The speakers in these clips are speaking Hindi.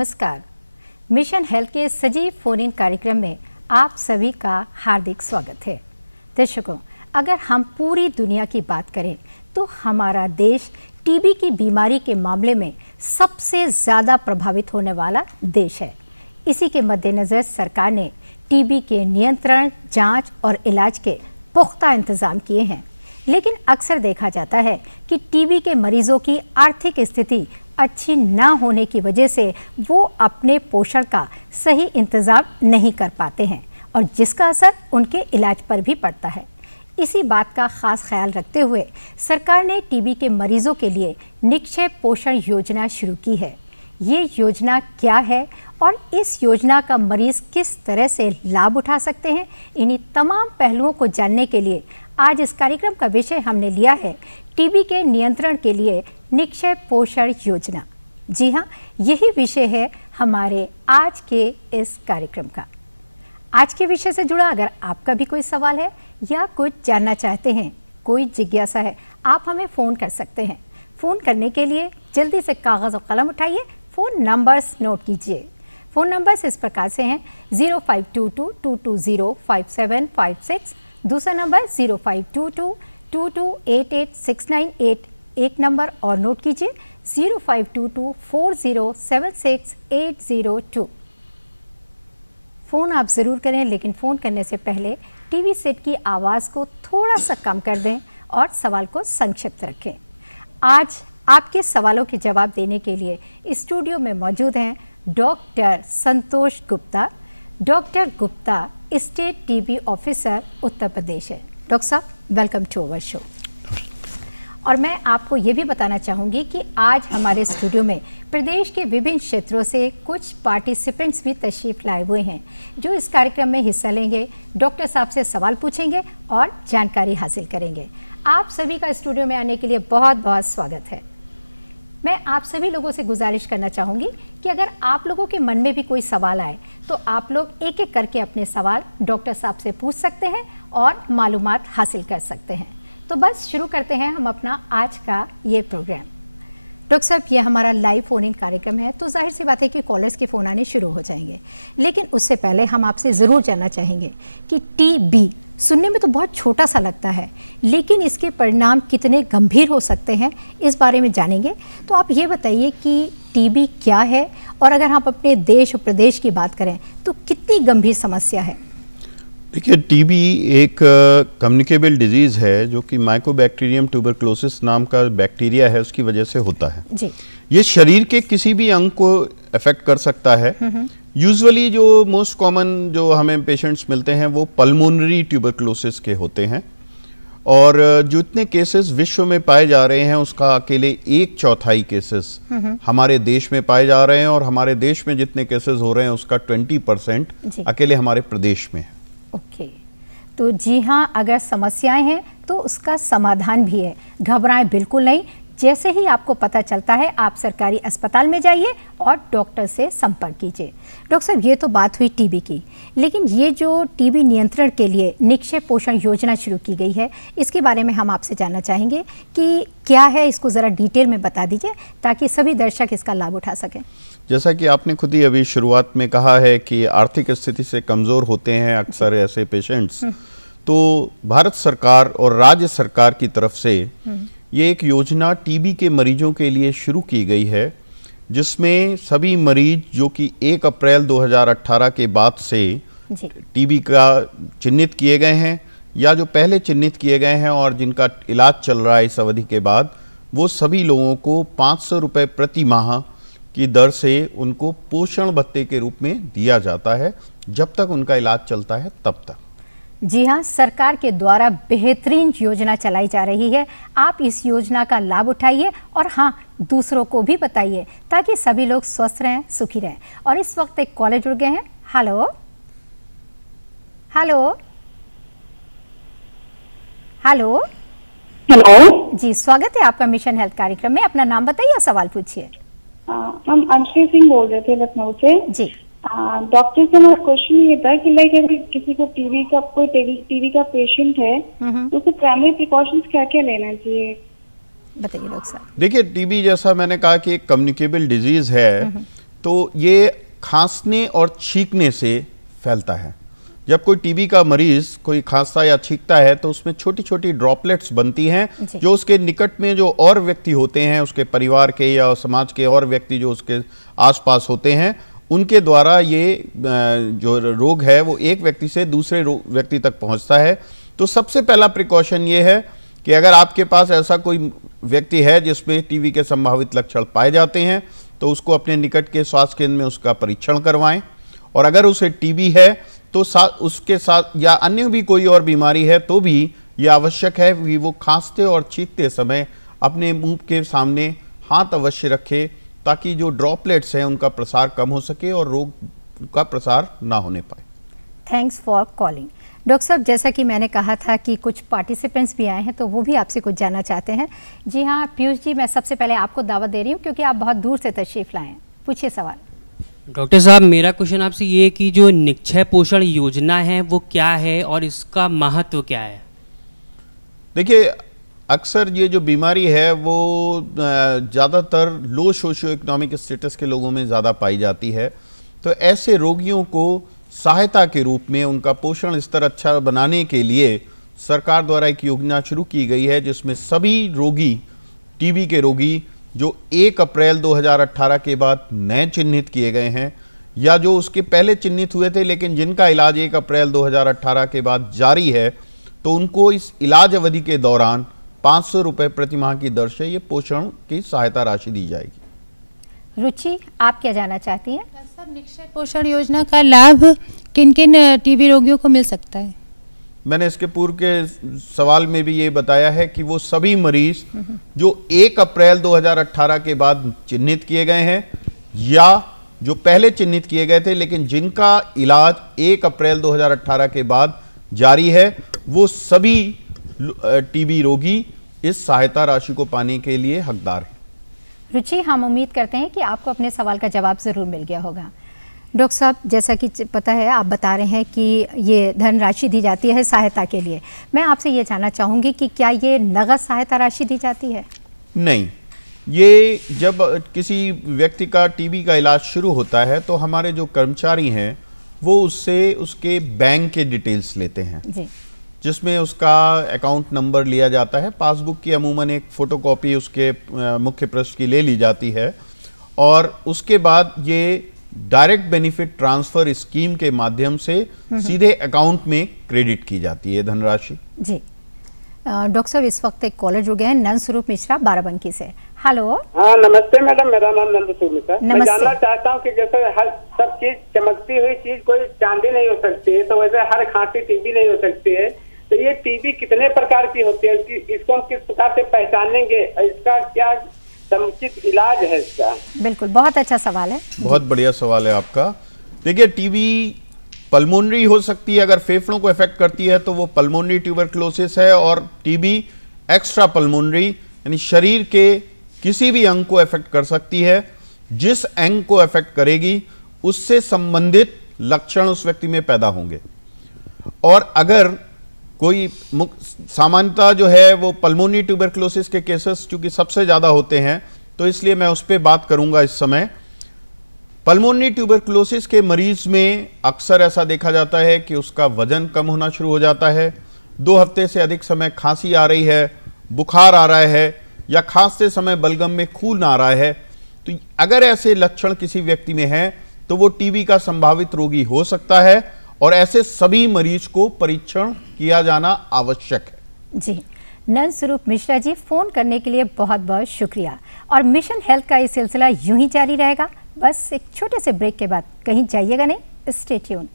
नमस्कार। मिशन हेल्थ के सजीव फोन इन कार्यक्रम में आप सभी का हार्दिक स्वागत है। दर्शकों, अगर हम पूरी दुनिया की बात करें तो हमारा देश टीबी की बीमारी के मामले में सबसे ज़्यादा प्रभावित होने वाला देश है। इसी के मद्देनज़र सरकार ने टीबी के नियंत्रण, जांच और इलाज के पुख्ता इंतज़ाम किए हैं। लेकिन अक्सर देखा जाता है कि टीबी के मरीजों की आर्थिक स्थिति अच्छी न होने की वजह से वो अपने पोषण का सही इंतज़ाम नहीं कर पाते हैं और जिसका असर उनके इलाज पर भी पड़ता है। इसी बात का खास ख्याल रखते हुए सरकार ने टीबी के मरीजों के लिए निक्षय पोषण योजना शुरू की है। ये योजना क्या है और इस योजना का मरीज किस तरह से लाभ उठा सकते हैं, इन्हीं तमाम पहलुओं को जानने के लिए आज इस कार्यक्रम का विषय हमने लिया है टीबी के नियंत्रण के लिए निक्षय पोषण योजना। जी हाँ, यही विषय है हमारे आज के इस कार्यक्रम का। आज के विषय से जुड़ा अगर आपका भी कोई सवाल है या कुछ जानना चाहते हैं, कोई जिज्ञासा है, आप हमें फ़ोन कर सकते हैं। फ़ोन करने के लिए जल्दी से कागज़ और कलम उठाइए, फ़ोन नंबर्स नोट कीजिए। फ़ोन नंबर्स इस प्रकार से हैं 052222055756, दूसरा नंबर 052222886988, एक नंबर और नोट कीजिए 0522407682। फ़ोन आप ज़रूर करें, लेकिन फ़ोन करने से पहले टीवी सेट की आवाज़ को थोड़ा सा कम कर दें और सवाल को संक्षिप्त रखें। आज आपके सवालों के जवाब देने के लिए स्टूडियो में मौजूद हैं doctor Santosh Gupta. Doctor Gupta state TB officer Uttar Pradesh है। डॉक्टर साहब, वेलकम टू अवर शो। और मैं आपको ये भी बताना चाहूँगी कि आज हमारे स्टूडियो में प्रदेश के विभिन्न क्षेत्रों से कुछ पार्टिसिपेंट्स भी तशरीफ़ लाए हुए हैं जो इस कार्यक्रम में हिस्सा लेंगे, डॉक्टर साहब से सवाल पूछेंगे और जानकारी हासिल करेंगे। आप सभी का स्टूडियो में आने के लिए बहुत बहुत स्वागत है। मैं आप सभी लोगों से गुजारिश करना चाहूँगी कि अगर आप लोगों के मन में भी कोई सवाल आए तो आप लोग एक एक करके अपने सवाल डॉक्टर साहब से पूछ सकते हैं और मालूमात हासिल कर सकते हैं। तो बस शुरू करते हैं हम अपना आज का ये प्रोग्राम। डॉक्टर साहब, ये हमारा लाइव फ़ोन इन कार्यक्रम है तो जाहिर सी बात है कि कॉलर्स के फ़ोन आने शुरू हो जाएंगे, लेकिन उससे पहले हम आपसे ज़रूर जानना चाहेंगे कि टीबी सुनने में तो बहुत छोटा सा लगता है, लेकिन इसके परिणाम कितने गंभीर हो सकते हैं इस बारे में जानेंगे। तो आप ये बताइए कि टीबी क्या है और अगर हम अपने देश और प्रदेश की बात करें तो कितनी गंभीर समस्या है। देखिए, टीबी एक कम्युनिकेबल डिजीज़ है जो कि माइकोबैक्टीरियम ट्यूबरक्लोसिस नाम का बैक्टीरिया है, उसकी वजह से होता है जी। ये शरीर के किसी भी अंग को अफेक्ट कर सकता है। यूजुअली जो मोस्ट कॉमन जो हमें पेशेंट्स मिलते हैं वो पल्मोनरी ट्यूबरक्लोसिस के होते हैं और जो इतने केसेस विश्व में पाए जा रहे हैं उसका अकेले 1/4 केसेस हमारे देश में पाए जा रहे हैं और हमारे देश में जितने केसेस हो रहे हैं उसका 20% अकेले हमारे प्रदेश में है। ओके, तो जी हाँ, अगर समस्याएं हैं तो उसका समाधान भी है। घबराएं बिल्कुल नहीं। जैसे ही आपको पता चलता है आप सरकारी अस्पताल में जाइए और डॉक्टर से संपर्क कीजिए। डॉक्टर साहब, ये तो बात हुई टीबी की, लेकिन ये जो टीबी नियंत्रण के लिए निक्षय पोषण योजना शुरू की गई है, इसके बारे में हम आपसे जानना चाहेंगे कि क्या है, इसको ज़रा डिटेल में बता दीजिए ताकि सभी दर्शक इसका लाभ उठा सकें। जैसा कि आपने खुद ही अभी शुरुआत में कहा है कि आर्थिक स्थिति से कमज़ोर होते हैं अक्सर ऐसे पेशेंट्स, तो भारत सरकार और राज्य सरकार की तरफ से ये एक योजना टीबी के मरीजों के लिए शुरू की गई है, जिसमें सभी मरीज जो कि 1 अप्रैल 2018 के बाद से टीबी का चिन्हित किए गए हैं या जो पहले चिन्हित किए गए हैं और जिनका इलाज चल रहा है इस अवधि के बाद, वो सभी लोगों को 500 रुपये प्रति माह की दर से उनको पोषण भत्ते के रूप में दिया जाता है जब तक उनका इलाज चलता है तब तक। जी हाँ, सरकार के द्वारा बेहतरीन योजना चलाई जा रही है। आप इस योजना का लाभ उठाइए और हाँ, दूसरों को भी बताइए ताकि सभी लोग स्वस्थ रहें, सुखी रहें। और इस वक्त एक कॉलर जुड़ गए हैं। हेलो हेलो हेलो हेलो जी, स्वागत है आपका मिशन हेल्थ कार्यक्रम में। अपना नाम बताइए और सवाल पूछिए। हम अंशी सिंह बोल रहे थे लखनऊ से जी। डॉक्टर से मेरा क्वेश्चन ये था कि लाइक अगर किसी को टीबी का पेशेंट है तो उसे प्राइमरी प्रिकॉशंस क्या क्या लेना चाहिए, बताइए डॉक्टर साहब। देखिए, टीबी जैसा मैंने कहा कि एक कम्युनिकेबल डिजीज है, तो ये खांसने और छींकने से फैलता है। जब कोई टीबी का मरीज कोई खांसता या छींकता है तो उसमें छोटी छोटी ड्रॉपलेट्स बनती हैं जो उसके निकट में जो और व्यक्ति होते हैं, उसके परिवार के या समाज के और व्यक्ति जो उसके आसपास होते हैं, उनके द्वारा ये जो रोग है वो एक व्यक्ति से दूसरे व्यक्ति तक पहुंचता है। तो सबसे पहला प्रिकॉशन ये है कि अगर आपके पास ऐसा कोई व्यक्ति है जिसमें टीबी के संभावित लक्षण पाए जाते हैं तो उसको अपने निकट के स्वास्थ्य केंद्र में उसका परीक्षण करवाएं। और अगर उसे टीबी है तो उसके साथ या अन्य भी कोई और बीमारी है तो भी ये आवश्यक है कि वो खांसते और छींकते समय अपने मुंह के सामने हाथ अवश्य रखे ताकि जो ड्रॉपलेट्स हैं उनका प्रसार कम हो सके और रोग का प्रसार ना होने पाए। Thanks for calling. डॉक्टर साहब, जैसा कि मैंने कहा था कि कुछ पार्टिसिपेंट्स भी आए हैं तो वो भी आपसे कुछ जानना चाहते हैं। जी हाँ पीयूष जी, मैं सबसे पहले आपको दावत दे रही हूँ क्योंकि आप बहुत दूर से तशरीफ़ लाए हैं। पूछिए सवाल। डॉक्टर साहब, मेरा क्वेश्चन आपसे ये है कि जो निक्षय पोषण योजना है वो क्या है और इसका महत्व क्या है? देखिए, अक्सर ये जो बीमारी है वो ज़्यादातर लो सोशियो इकोनॉमिक स्टेटस के लोगों में ज़्यादा पाई जाती है। तो ऐसे रोगियों को सहायता के रूप में उनका पोषण स्तर अच्छा बनाने के लिए सरकार द्वारा एक योजना शुरू की गई है जिसमें सभी रोगी, टीबी के रोगी जो 1 अप्रैल 2018 के बाद नए चिन्हित किए गए हैं या जो उसके पहले चिन्हित हुए थे लेकिन जिनका इलाज 1 अप्रैल 2018 के बाद जारी है, तो उनको इस इलाज अवधि के दौरान 500 रुपये प्रति माह की दर से ये पोषण की सहायता राशि दी जाएगी। रुचि, आप क्या जानना चाहती हैं? सब निक्षय पोषण योजना का लाभ किन किन टीबी रोगियों को मिल सकता है? मैंने इसके पूर्व के सवाल में भी ये बताया है कि वो सभी मरीज जो 1 अप्रैल 2018 के बाद चिन्हित किए गए हैं या जो पहले चिन्हित किए गए थे लेकिन जिनका इलाज 1 अप्रैल 2018 के बाद जारी है, वो सभी टीबी रोगी इस सहायता राशि को पाने के लिए हकदार हैं। रुचि, हम उम्मीद करते हैं कि आपको अपने सवाल का जवाब ज़रूर मिल गया होगा। डॉक्टर साहब, जैसा कि पता है आप बता रहे हैं कि ये धनराशि दी जाती है सहायता के लिए। मैं आपसे ये जानना चाहूँगी कि क्या ये नगद सहायता राशि दी जाती है? नहीं, ये जब किसी व्यक्ति का टीबी का इलाज शुरू होता है तो हमारे जो कर्मचारी हैं वो उससे उसके बैंक के डिटेल्स लेते हैं जी, जिसमें उसका अकाउंट नंबर लिया जाता है। पासबुक की अमूमन एक फ़ोटोकॉपी उसके मुख्य पृष्ठ की ले ली जाती है और उसके बाद ये डायरेक्ट बेनिफिट ट्रांसफ़र स्कीम के माध्यम से सीधे अकाउंट में क्रेडिट की जाती है धनराशि। जी डॉक्टर साहब, इस वक्त एक कॉलर जुड़ गए हैं नंदस्वरूप मिश्रा बाराबंकी से। हेलो। हाँ नमस्ते मैडम, मेरा नाम नंदस्वरूप मिश्रा। मैं नमस्ते। जानना चाहता हूँ कि जैसे हर सब चीज चमकती हुई चीज कोई चांदी नहीं हो सकती है, तो वैसे हर खांसी टीबी नहीं हो सकती है। तो ये टीबी कितने प्रकार की होती है, इसको हम किस प्रकार से पहचानेंगे, इसका क्या समुचित इलाज है इसका? बिल्कुल, बहुत अच्छा सवाल है। बहुत बढ़िया सवाल है आपका। देखिए, टीबी पल्मोनरी हो सकती है, अगर फेफड़ों को इफेक्ट करती है तो वो पल्मोनरी ट्यूबरक्लोसिस है, और टीबी एक्स्ट्रा पल्मोनरी यानी शरीर के किसी भी अंग को इफेक्ट कर सकती है। जिस अंग को इफेक्ट करेगी उससे संबंधित लक्षण उस व्यक्ति में पैदा होंगे। और अगर कोई सामान्यतः जो है वो पल्मोनरी ट्यूबरक्लोसिस के केसेस चूंकि सबसे ज़्यादा होते हैं तो इसलिए मैं उस पर बात करूंगा इस समय। पल्मोनरी ट्यूबरक्लोसिस के मरीज में अक्सर ऐसा देखा जाता है कि उसका वजन कम होना शुरू हो जाता है, 2 हफ्ते से अधिक समय खांसी आ रही है, बुखार आ रहा है या खांसते समय बलगम में खून आ रहा है। तो अगर ऐसे लक्षण किसी व्यक्ति में हैं तो वो टीबी का संभावित रोगी हो सकता है और ऐसे सभी मरीज को परीक्षण किया जाना आवश्यक है। जी, नंदस्वरूप मिश्रा जी, फोन करने के लिए बहुत बहुत शुक्रिया। और मिशन हेल्थ का ये सिलसिला यूं ही जारी रहेगा, बस एक छोटे से ब्रेक के बाद कहीं जाइएगा नहीं, stay tune.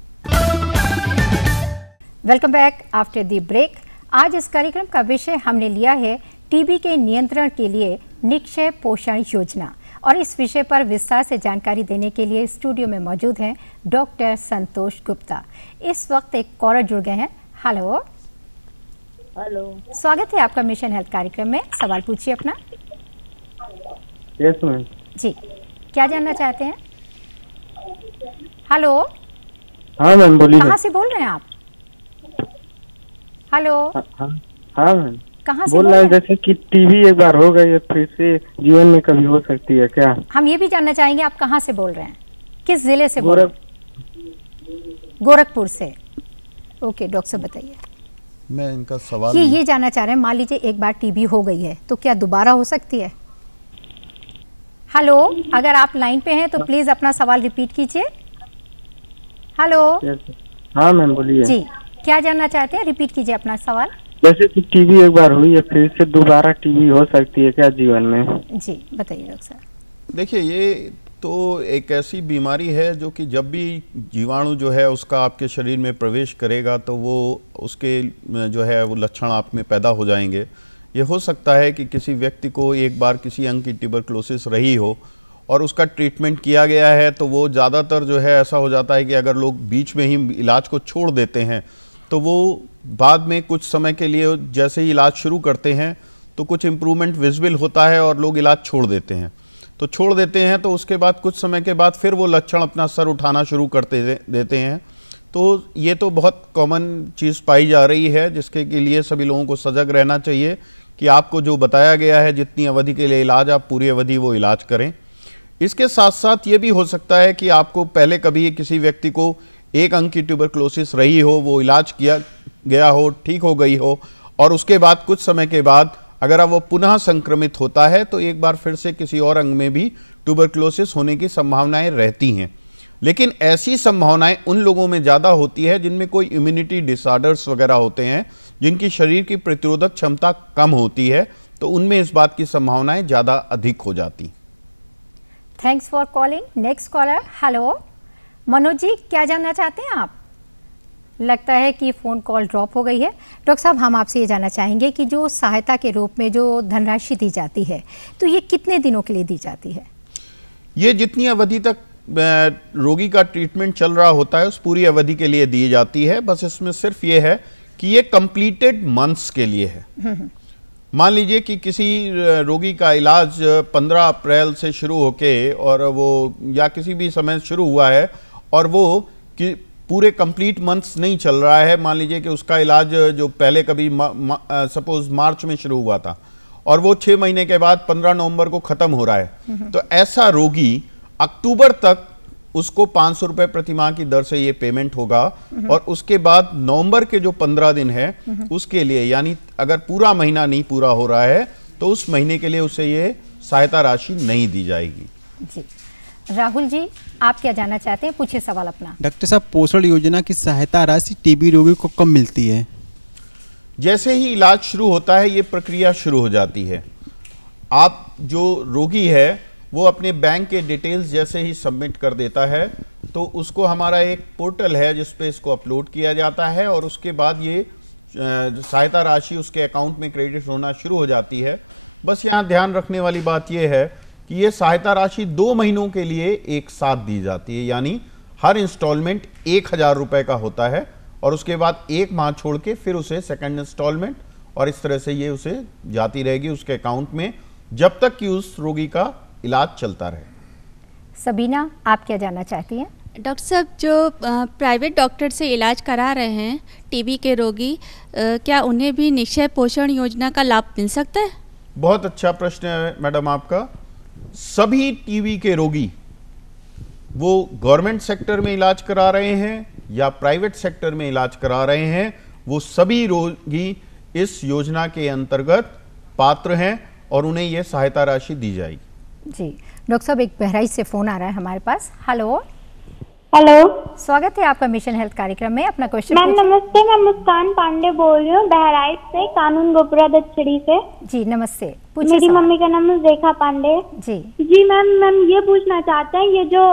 Welcome back after the break. आज इस कार्यक्रम का विषय हमने लिया है टीबी के नियंत्रण के लिए निक्षय पोषण योजना, और इस विषय पर विस्तार से जानकारी देने के लिए स्टूडियो में मौजूद हैं डॉक्टर संतोष गुप्ता। इस वक्त एक कॉलर जुड़ गए हैं। हेलो। हेलो, स्वागत है आपका मिशन हेल्थ कार्यक्रम में। सवाल पूछिए अपना। Yes ma'am. जी, क्या जानना चाहते हैं? हेलो। हाँ मैम, बोलिए। कहाँ से बोल रहे हैं आप? हेलो। हाँ मैम। कहाँ से बोल बोल रहा है रहे हैं? जैसे कि टीवी एक बार हो गई है फिर से जीवन में कभी हो सकती है क्या? हम ये भी जानना चाहेंगे आप कहाँ से बोल रहे हैं, किस जिले से बोल रहे हैं? गोरखपुर से। ओके डॉक्टर साहब बताइए। मैं इनका सवाल ये जानना चाह रहे हैं, मान लीजिए एक बार टीबी हो गई है तो क्या दोबारा हो सकती है? हेलो, अगर आप लाइन पे हैं तो प्लीज अपना सवाल रिपीट कीजिए। हेलो। हाँ मैम बोलिए। जी, क्या जानना चाहते हैं, रिपीट कीजिए अपना सवाल। जैसे कि टीवी एक बार हुई है फिर से दोबारा टीवी हो सकती है क्या जीवन में? जी बताइए डॉक्टर साहब। देखिए, ये तो एक ऐसी बीमारी है जो कि जब भी जीवाणु जो है उसका आपके शरीर में प्रवेश करेगा तो वो उसके जो है वो लक्षण आप में पैदा हो जाएंगे। ये हो सकता है कि किसी व्यक्ति को एक बार किसी अंग की ट्यूबरक्लोसिस रही हो और उसका ट्रीटमेंट किया गया है, तो वो ज़्यादातर जो है ऐसा हो जाता है कि अगर लोग बीच में ही इलाज को छोड़ देते हैं तो वो बाद में कुछ समय के लिए जैसे ही इलाज शुरू करते हैं तो कुछ इम्प्रूवमेंट विजिबल होता है और लोग इलाज छोड़ देते हैं। तो छोड़ देते हैं तो उसके बाद कुछ समय के बाद फिर वो लक्षण अपना सर उठाना शुरू करते देते हैं। तो ये तो बहुत कॉमन चीज़ पाई जा रही है, जिसके के लिए सभी लोगों को सजग रहना चाहिए कि आपको जो बताया गया है जितनी अवधि के लिए इलाज, आप पूरी अवधि वो इलाज करें। इसके साथ साथ ये भी हो सकता है कि आपको पहले कभी किसी व्यक्ति को एक अंग की ट्यूबरक्लोसिस रही हो, वो इलाज किया गया हो, ठीक हो गई हो, और उसके बाद कुछ समय के बाद अगर अब वो पुनः संक्रमित होता है तो एक बार फिर से किसी और अंग में भी ट्यूबरक्लोसिस होने की संभावनाएं रहती हैं। लेकिन ऐसी संभावनाएं उन लोगों में ज़्यादा होती है जिनमें कोई इम्यूनिटी डिसऑर्डर्स वगैरह होते हैं, जिनकी शरीर की प्रतिरोधक क्षमता कम होती है, तो उनमें इस बात की संभावनाएं ज़्यादा अधिक हो जाती। Thanks for calling. Next caller. Hello Manoj ji, क्या जानना चाहते हैं आप? लगता है कि फ़ोन कॉल ड्रॉप हो गई है। डॉक्टर साहब, हम आपसे ये जानना चाहेंगे कि जो सहायता के रूप में जो धनराशि दी जाती है तो ये कितने दिनों के लिए दी जाती है? ये जितनी अवधि तक रोगी का ट्रीटमेंट चल रहा होता है उस पूरी अवधि के लिए दी जाती है। बस इसमें सिर्फ ये है कि ये कंप्लीटेड मंथ्स के लिए है। मान लीजिए कि किसी रोगी का इलाज 15 अप्रैल से शुरू होके और वो या किसी भी समय शुरू हुआ है और वो कि पूरे कंप्लीट मंथ्स नहीं चल रहा है। मान लीजिए कि उसका इलाज जो पहले कभी सपोज मार्च में शुरू हुआ था और वो 6 महीने के बाद 15 नवंबर को खत्म हो रहा है, तो ऐसा रोगी अक्टूबर तक उसको 500 रुपए प्रति माह की दर से ये पेमेंट होगा। और उसके बाद नवंबर के जो 15 दिन है उसके लिए, यानी अगर पूरा महीना नहीं पूरा हो रहा है तो उस महीने के लिए उसे ये सहायता राशि नहीं दी जाएगी। जी राहुल जी, आप क्या जानना चाहते हैं, पूछिए सवाल अपना। डॉक्टर साहब, पोषण योजना की सहायता राशि टीबी रोगी को कब मिलती है? जैसे ही इलाज शुरू होता है ये प्रक्रिया शुरू हो जाती है। आप जो रोगी है वो अपने बैंक के डिटेल्स जैसे ही सबमिट कर देता है तो उसको हमारा एक पोर्टल है जिस पे इसको अपलोड किया जाता है और उसके बाद ये सहायता राशि उसके अकाउंट में क्रेडिट होना शुरू हो जाती है। बस यहाँ ध्यान रखने वाली बात यह है कि ये सहायता राशि 2 महीनों के लिए एक साथ दी जाती है, यानी हर इंस्टॉलमेंट 1000 रुपए का होता है और उसके बाद 1 माह छोड़ के फिर उसे सेकंड इंस्टॉलमेंट, और इस तरह से ये उसे जाती रहेगी उसके अकाउंट में जब तक कि उस रोगी का इलाज चलता रहे। सबीना, आप क्या जानना चाहती हैं? डॉक्टर साहब, जो प्राइवेट डॉक्टर से इलाज करा रहे हैं टीबी के रोगी, क्या उन्हें भी निक्षय पोषण योजना का लाभ मिल सकता है? बहुत अच्छा प्रश्न है मैडम आपका। सभी टीबी के रोगी वो गवर्नमेंट सेक्टर में इलाज करा रहे हैं या प्राइवेट सेक्टर में इलाज करा रहे हैं, वो सभी रोगी इस योजना के अंतर्गत पात्र हैं और उन्हें यह सहायता राशि दी जाएगी। जी डॉक्टर साहब, एक बहराइच से फोन आ रहा है हमारे पास। हेलो हेलो, स्वागत है आपका मिशन हेल्थ कार्यक्रम में। अपना क्वेश्चन। मैम नमस्ते, मैं मुस्कान पांडे बोल रही हूँ बहराइच से, कानून गोपुरा दक्षिणी से। जी नमस्ते, मेरी मम्मी का नाम है रेखा पांडे। जी जी मैम ये पूछना चाहते हैं, ये जो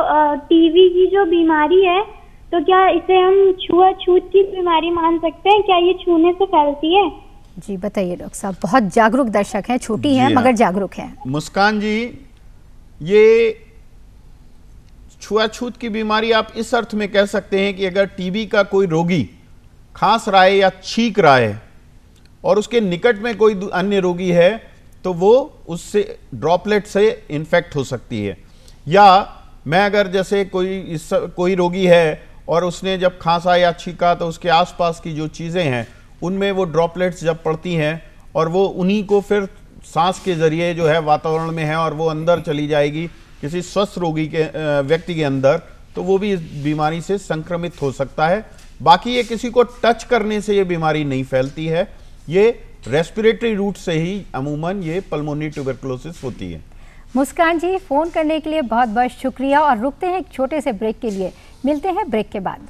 टीबी की जो बीमारी है तो क्या इसे हम छुआछूत की बीमारी मान सकते हैं? क्या ये छूने से फैलती है? जी बताइए डॉक्टर साहब, बहुत जागरूक दर्शक हैं, छोटी हैं मगर जागरूक हैं। मुस्कान जी, ये छुआछूत की बीमारी आप इस अर्थ में कह सकते हैं कि अगर टीबी का कोई रोगी खांस रहा है या छींक रहा है और उसके निकट में कोई अन्य रोगी है तो वो उससे ड्रॉपलेट से इन्फेक्ट हो सकती है। या मैं अगर जैसे कोई रोगी है और उसने जब खांसा या छींका तो उसके आसपास की जो चीज़ें हैं उनमें वो ड्रॉपलेट्स जब पड़ती हैं और वो उन्हीं को फिर सांस के जरिए जो है वातावरण में है और वो अंदर चली जाएगी किसी स्वस्थ रोगी के व्यक्ति के अंदर, तो वो भी इस बीमारी से संक्रमित हो सकता है। बाकी ये किसी को टच करने से ये बीमारी नहीं फैलती है, ये रेस्पिरेटरी रूट से ही अमूमन ये पल्मोनरी ट्यूबरकुलोसिस होती है। मुस्कान जी, फोन करने के लिए बहुत बहुत शुक्रिया और रुकते हैं एक छोटे से ब्रेक के लिए। मिलते हैं ब्रेक के बाद।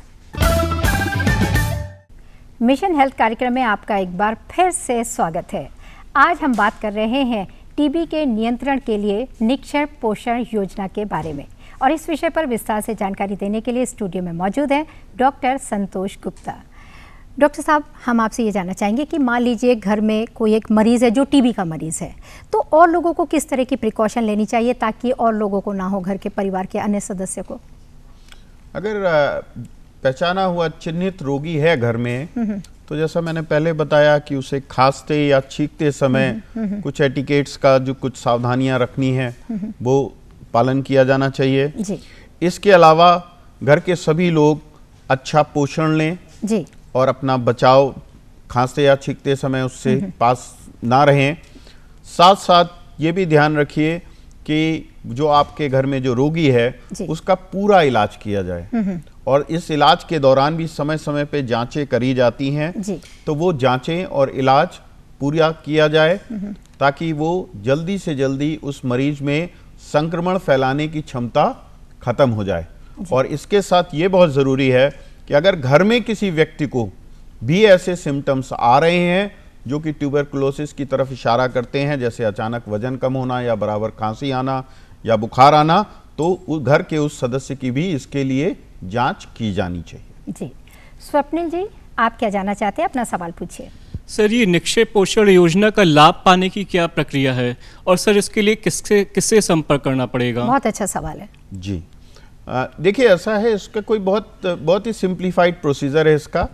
मिशन हेल्थ कार्यक्रम में आपका एक बार फिर से स्वागत है। आज हम बात कर रहे हैं टीबी के नियंत्रण के लिए निक्षय पोषण योजना के बारे में, और इस विषय पर विस्तार से जानकारी देने के लिए स्टूडियो में मौजूद हैं डॉक्टर संतोष गुप्ता। डॉक्टर साहब, हम आपसे ये जानना चाहेंगे कि मान लीजिए घर में कोई एक मरीज़ है जो टीबी का मरीज़ है, तो और लोगों को किस तरह की प्रिकॉशन लेनी चाहिए ताकि और लोगों को ना हो, घर के परिवार के अन्य सदस्य को? अगर पहचाना हुआ चिन्हित रोगी है घर में, तो जैसा मैंने पहले बताया कि उसे खांसते या छींकते समय कुछ एटिकेट्स का जो कुछ सावधानियां रखनी है वो पालन किया जाना चाहिए जी। इसके अलावा घर के सभी लोग अच्छा पोषण लें जी। और अपना बचाव खांसते या छींकते समय उससे पास ना रहें। साथ साथ ये भी ध्यान रखिए कि जो आपके घर में जो रोगी है उसका पूरा इलाज किया जाए, और इस इलाज के दौरान भी समय समय पे जांचें करी जाती हैं, तो वो जांचें और इलाज पूरा किया जाए ताकि वो जल्दी से जल्दी उस मरीज में संक्रमण फैलाने की क्षमता खत्म हो जाए। और इसके साथ ये बहुत ज़रूरी है कि अगर घर में किसी व्यक्ति को भी ऐसे सिम्टम्स आ रहे हैं जो कि ट्यूबरकुलोसिस की तरफ इशारा करते हैं, जैसे अचानक वजन कम होना या बराबर खांसी आना या बुखार आना, तो घर के उस सदस्य की भी इसके लिए जांच की जानी चाहिए। जी। स्वप्निल जी, आप क्या जानना चाहते हैं? अपना सवाल पूछिए। सर, ये निक्षय पोषण योजना का लाभ पाने की क्या प्रक्रिया है, और सर इसके लिए किससे संपर्क करना पड़ेगा? बहुत अच्छा सवाल है जी। देखिए, ऐसा है, इसका कोई बहुत ही सिंप्लीफाइड प्रोसीजर है इसका।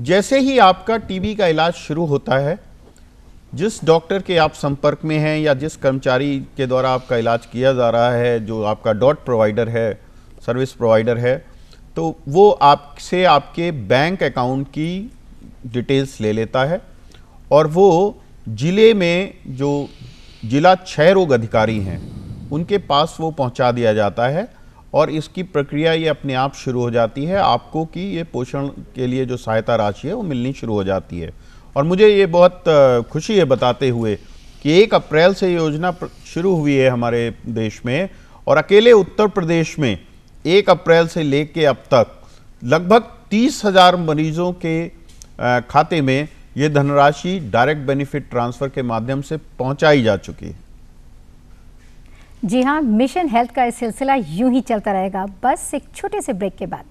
जैसे ही आपका टीबी का इलाज शुरू होता है, जिस डॉक्टर के आप संपर्क में हैं या जिस कर्मचारी के द्वारा आपका इलाज किया जा रहा है, जो आपका डॉट प्रोवाइडर है, सर्विस प्रोवाइडर है, तो वो आपसे आपके बैंक अकाउंट की डिटेल्स ले लेता है और वो जिले में जो जिला क्षय रोग अधिकारी हैं उनके पास वो पहुंचा दिया जाता है, और इसकी प्रक्रिया ये अपने आप शुरू हो जाती है आपको कि ये पोषण के लिए जो सहायता राशि है वो मिलनी शुरू हो जाती है। और मुझे ये बहुत खुशी है बताते हुए कि 1 अप्रैल से योजना शुरू हुई है हमारे देश में, और अकेले उत्तर प्रदेश में 1 अप्रैल से लेके अब तक लगभग 30,000 मरीजों के खाते में ये धनराशि डायरेक्ट बेनिफिट ट्रांसफर के माध्यम से पहुंचाई जा चुकी है। जी हाँ, मिशन हेल्थ का ये सिलसिला यूं ही चलता रहेगा, बस एक छोटे से ब्रेक के बाद।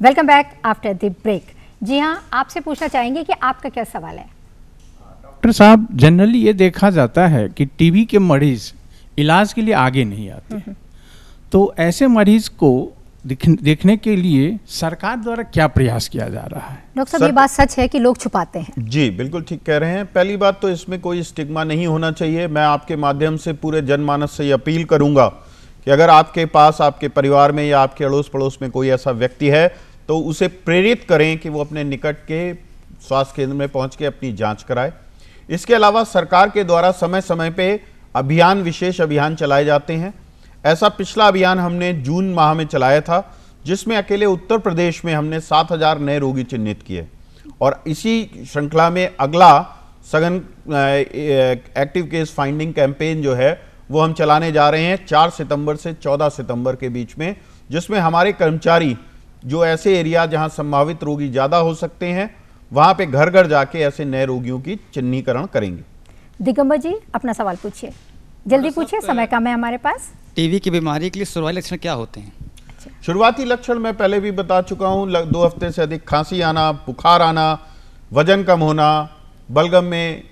Welcome back after the break. जी हाँ, आपसे पूछना चाहेंगे कि आपका क्या सवाल है? डॉक्टर साहब, जनरली ये देखा जाता है कि टीबी के मरीज इलाज के लिए आगे नहीं आते, तो ऐसे मरीज को देखने के लिए सरकार द्वारा क्या प्रयास किया जा रहा है? डॉक्टर साहब, ये बात सच है कि लोग छुपाते हैं? जी, बिल्कुल ठीक कह रहे हैं। पहली बात तो इसमें कोई स्टिग्मा नहीं होना चाहिए। मैं आपके माध्यम से पूरे जनमानस से ये अपील करूंगा कि अगर आपके पास, आपके परिवार में या आपके अड़ोस पड़ोस में कोई ऐसा व्यक्ति है तो उसे प्रेरित करें कि वो अपने निकट के स्वास्थ्य केंद्र में पहुंच के अपनी जाँच कराए। इसके अलावा सरकार के द्वारा समय समय पर अभियान, विशेष अभियान चलाए जाते हैं। ऐसा पिछला अभियान हमने जून माह में चलाया था, जिसमें अकेले उत्तर प्रदेश में हमने 7,000 नए रोगी चिन्हित किए, और इसी श्रृंखला में अगला सघन एक्टिव केस फाइंडिंग कैंपेन जो है वो हम चलाने जा रहे हैं 4 सितंबर से 14 सितंबर के बीच में, जिसमें हमारे कर्मचारी जो ऐसे एरिया जहां संभावित रोगी ज़्यादा हो सकते हैं वहां पे घर घर जाके ऐसे नए रोगियों की चिन्हीकरण करेंगे। दिगंबर जी, अपना सवाल पूछिए, जल्दी पूछिए, समय कम है हमारे पास। टीबी की बीमारी के लिए शुरुआती लक्षण क्या होते हैं? शुरुआती लक्षण मैं पहले भी बता चुका हूँ, 2 हफ्ते से अधिक खांसी आना, बुखार आना, वजन कम होना, बलगम में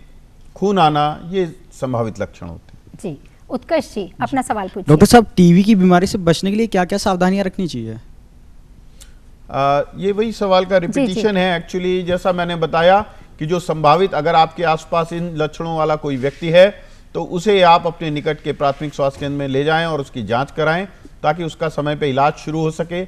खून आना, ये संभावित लक्षण होते हैं। जी। उत्कर्ष जी, अपना सवाल पूछिए। डॉक्टर साहब, टीबी की बीमारी से बचने के लिए क्या क्या सावधानियां रखनी चाहिए? ये वही सवाल का रिपीटिशन है एक्चुअली। जैसा मैंने बताया कि जो संभावित, अगर आपके आसपास इन लक्षणों वाला कोई व्यक्ति है तो उसे आप अपने निकट के प्राथमिक स्वास्थ्य केंद्र में ले जाएं और उसकी जांच कराएं ताकि उसका समय पे इलाज शुरू हो सके,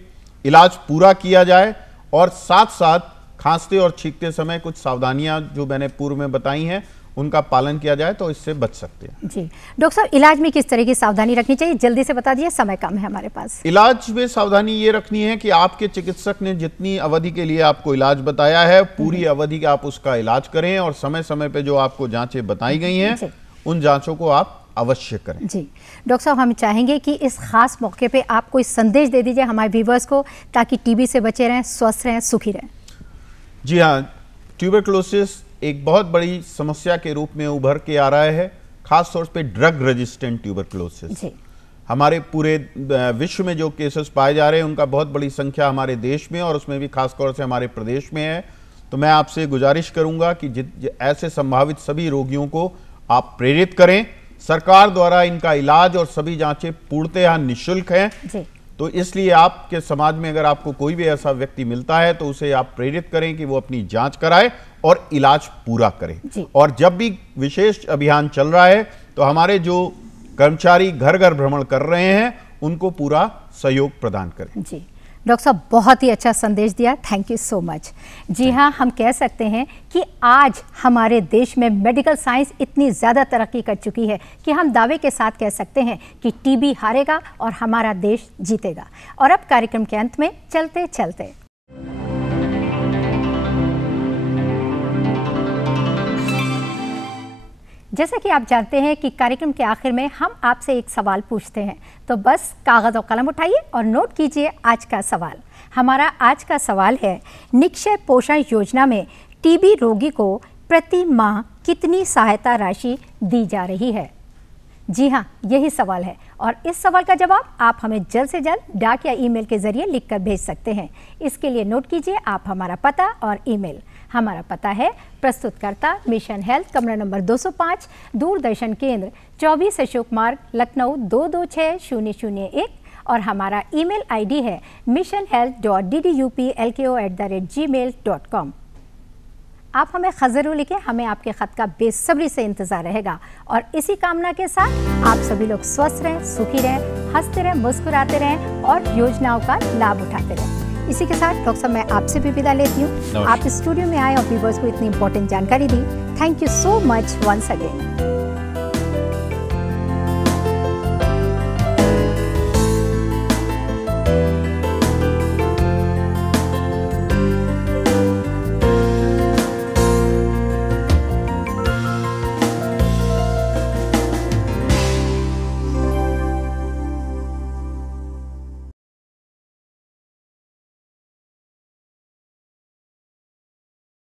इलाज पूरा किया जाए, और साथ साथ खांसते और छींकते समय कुछ सावधानियां जो मैंने पूर्व में बताई हैं उनका पालन किया जाए तो इससे बच सकते हैं। जी डॉक्टर साहब, इलाज में किस तरह की सावधानी रखनी चाहिए, जल्दी से बता दीजिए, समय कम है हमारे पास। इलाज में सावधानी ये रखनी है कि आपके चिकित्सक ने जितनी अवधि के लिए आपको इलाज बताया है पूरी अवधि का आप उसका इलाज करें और समय समय पे जो आपको जांचें बताई गई हैं उन जांचों को आप अवश्य करें। जी डॉक्टर साहब, हम चाहेंगे कि इस खास मौके पे आप कोई संदेश दे दीजिए हमारे व्यूवर्स को, ताकि टीबी से बचे रहें, स्वस्थ रहें, सुखी रहें। जी हाँ, ट्यूबरकुलोसिस एक बहुत बड़ी समस्या के रूप में उभर के आ रहा है, खास तौर पे ड्रग रेजिस्टेंट ट्यूबरकुलोसिस। हमारे पूरे विश्व में जो केसेस पाए जा रहे हैं उनका बहुत बड़ी संख्या हमारे देश में और उसमें भी खास तौर से हमारे प्रदेश में है। तो मैं आपसे गुजारिश करूंगा कि ऐसे संभावित सभी रोगियों को आप प्रेरित करें। सरकार द्वारा इनका इलाज और सभी जांचें पूर्णतः निःशुल्क हैं। तो इसलिए आपके समाज में अगर आपको कोई भी ऐसा व्यक्ति मिलता है तो उसे आप प्रेरित करें कि वो अपनी जांच कराए और इलाज पूरा करे। और जब भी विशेष अभियान चल रहा है तो हमारे जो कर्मचारी घर घर भ्रमण कर रहे हैं उनको पूरा सहयोग प्रदान करें। जी डॉक्टर साहब, बहुत ही अच्छा संदेश दिया, थैंक यू सो मच। जी हाँ, हम कह सकते हैं कि आज हमारे देश में मेडिकल साइंस इतनी ज़्यादा तरक्की कर चुकी है कि हम दावे के साथ कह सकते हैं कि टीबी हारेगा और हमारा देश जीतेगा। और अब कार्यक्रम के अंत में चलते चलते जैसा कि आप जानते हैं कि कार्यक्रम के आखिर में हम आपसे एक सवाल पूछते हैं, तो बस कागज़ और कलम उठाइए और नोट कीजिए आज का सवाल। हमारा आज का सवाल है, निक्षय पोषण योजना में टीबी रोगी को प्रति माह कितनी सहायता राशि दी जा रही है? जी हाँ, यही सवाल है और इस सवाल का जवाब आप हमें जल्द से जल्द डाक या ईमेल के जरिए लिखकर भेज सकते हैं। इसके लिए नोट कीजिए आप हमारा पता और ईमेल। हमारा पता है प्रस्तुतकर्ता मिशन हेल्थ, कमरा नंबर 205, दूरदर्शन केंद्र 24 अशोक मार्ग, लखनऊ 226001 और हमारा ईमेल आईडी है missionhealth.ddupLko@gmail.com। आप हमें खत ज़रूर लिखें, हमें आपके खत का बेसब्री से इंतज़ार रहेगा। और इसी कामना के साथ आप सभी लोग स्वस्थ रहें, सुखी रहें, हंसते रहें, मुस्कुराते रहें और योजनाओं का लाभ उठाते रहें। इसी के साथ डॉक्टर साहब, मैं आपसे भी विदा लेती हूँ। आप स्टूडियो में आए और व्यूअर्स को इतनी इंपॉर्टेंट जानकारी दी। Thank you so much once again.